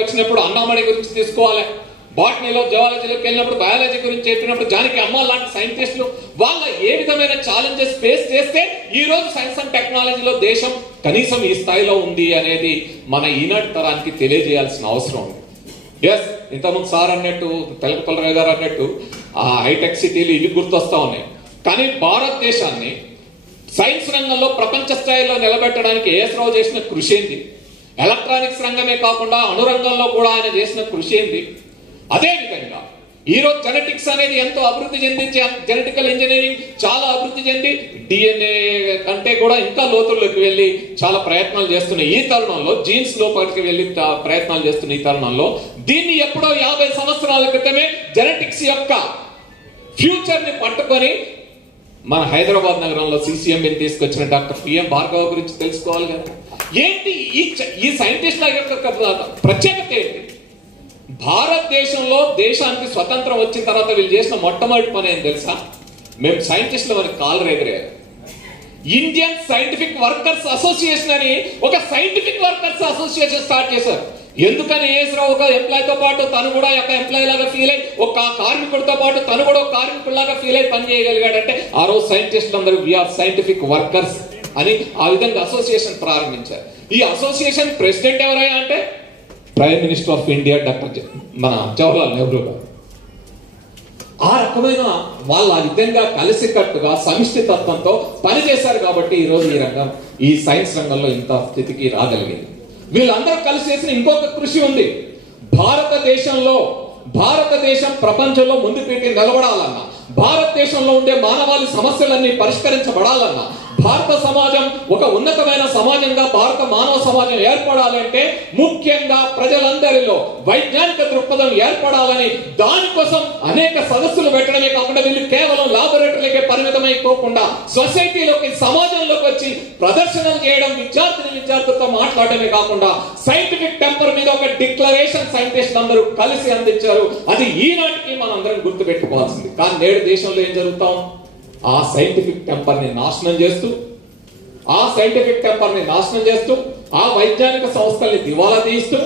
వచ్చినప్పుడు అన్నామణి గురించి తీసుకోవాలి, బాటనీలో జువాలజీలోకి వెళ్ళినప్పుడు బయాలజీ గురించి చెప్పినప్పుడు జానకి అమ్మ లాంటి సైంటిస్టులు వాళ్ళ ఏ విధమైన ఛాలెంజెస్ ఫేస్ చేస్తే ఈ రోజు సైన్స్ అండ్ టెక్నాలజీలో దేశం కనీసం ఈ స్థాయిలో ఉంది అనేది మన ఈనాటి తరానికి తెలియజేయాల్సిన అవసరం ఉంది. ఎస్, ఇంతకుముందు సార్ అన్నట్టు తెలకపల్లి గారు అన్నట్టు ఆ హైటెక్ సిటీలు ఇవి గుర్తొస్తా ఉన్నాయి. కానీ భారతదేశాన్ని సైన్స్ రంగంలో ప్రపంచ స్థాయిలో నిలబెట్టడానికి ఏఎస్ చేసిన కృషి ఏంటి, ఎలక్ట్రానిక్స్ రంగమే కాకుండా అణురంగంలో కూడా ఆయన చేసిన కృషి ఏంటి. అదేవిధంగా ఈరోజు జెనెటిక్స్ అనేది ఎంతో అభివృద్ధి చెంది, జెనెటికల్ ఇంజనీరింగ్ చాలా అభివృద్ధి చెంది డిఎన్ఏ కంటే కూడా ఇంకా లోతుల్లోకి వెళ్ళి చాలా ప్రయత్నాలు చేస్తున్న ఈ తరుణంలో, జీన్స్ లోపలికి వెళ్ళి ప్రయత్నాలు చేస్తున్న ఈ తరుణంలో దీన్ని ఎప్పుడో 50 సంవత్సరాల క్రితమే జెనెటిక్స్ యొక్క ఫ్యూచర్ ని పట్టుకొని మన హైదరాబాద్ నగరంలో సిసిఎంని తీసుకొచ్చిన డాక్టర్ పిఎం భార్గవ గురించి తెలుసుకోవాలి కదా. ఏంటి ఈ సైంటిస్టుల యొక్క ప్రత్యేకత ఏంటి? భారతదేశంలో దేశానికి స్వతంత్రం వచ్చిన తర్వాత వీళ్ళు చేసిన మొట్టమొదటి పని ఏం తెలుసా? మేము సైంటిస్టులు మనకి కాలు రేగరేయాలి. ఇండియన్ సైంటిఫిక్ వర్కర్స్ అసోసియేషన్ అని ఒక సైంటిఫిక్ వర్కర్స్ అసోసియేషన్ స్టార్ట్ చేశారు. ఎందుకని ఏఎస్రావు ఒక ఎంప్లాయీతో పాటు తను కూడా ఒక ఎంప్లాయీ లాగా ఫీల్ అయ్యి, ఒక కార్మికుడితో పాటు తను కూడా ఒక కార్మికుడిలాగా ఫీల్ అయ్యి పని చేయగలిగాడంటే ఆ రోజు సైంటిస్టులు అందరూ వీఆర్ సైంటిఫిక్ వర్కర్స్ అని ఆ విధంగా అసోసియేషన్ ప్రారంభించారు. ఈ అసోసియేషన్ ప్రెసిడెంట్ ఎవరయ్యా అంటే prime minister of India doctor మన జవహర్లాల్ నెహ్రూ గారు. ఆ రకమైన వాళ్ళు ఆ విధంగా కలిసికట్టుగా సమిష్టి తత్వంతో పనిచేశారు కాబట్టి ఈ రోజు ఈ సైన్స్ రంగంలో ఇంత స్థితికి రాగలిగింది. వీళ్ళందరూ కలిసి చేసిన ఇంకొక కృషి ఉంది. భారతదేశం ప్రపంచంలో ముందు పెట్టి నిలబడాలన్నా, భారతదేశంలో ఉండే మానవాళి సమస్యలన్నీ పరిష్కరించబడాలన్నా, భారత సమాజం ఒక ఉన్నతమైన సమాజంగా భారత మానవ సమాజం ఏర్పడాలంటే ముఖ్యంగా ప్రజలందరిలో వైజ్ఞానిక దృక్పథం ఏర్పడాలని దానికోసం అనేక సదస్సులు పెట్టడమే కాకుండా వీళ్ళు కేవలం లాబొరేటరీలకే పరిమితమైపోకుండా సొసైటీలోకి, సమాజంలోకి వచ్చి ప్రదర్శనలు చేయడం, విద్యార్థులతో మాట్లాడమే కాకుండా సైంటిఫిక్ టెంపర్ మీద ఒక డిక్లరేషన్ సైంటిస్టులు అందరూ కలిసి అందించారు. అది ఈనాటికి మనందరం గుర్తు పెట్టుకోవాల్సింది. కానీ నేడు దేశంలో ఏం జరుగుతాం? ఆ సైంటిఫిక్ టెంపర్ ని నాశనం చేస్తూ, ఆ వైజ్ఞానిక సంస్థల్ని దివాలా తీయిస్తూ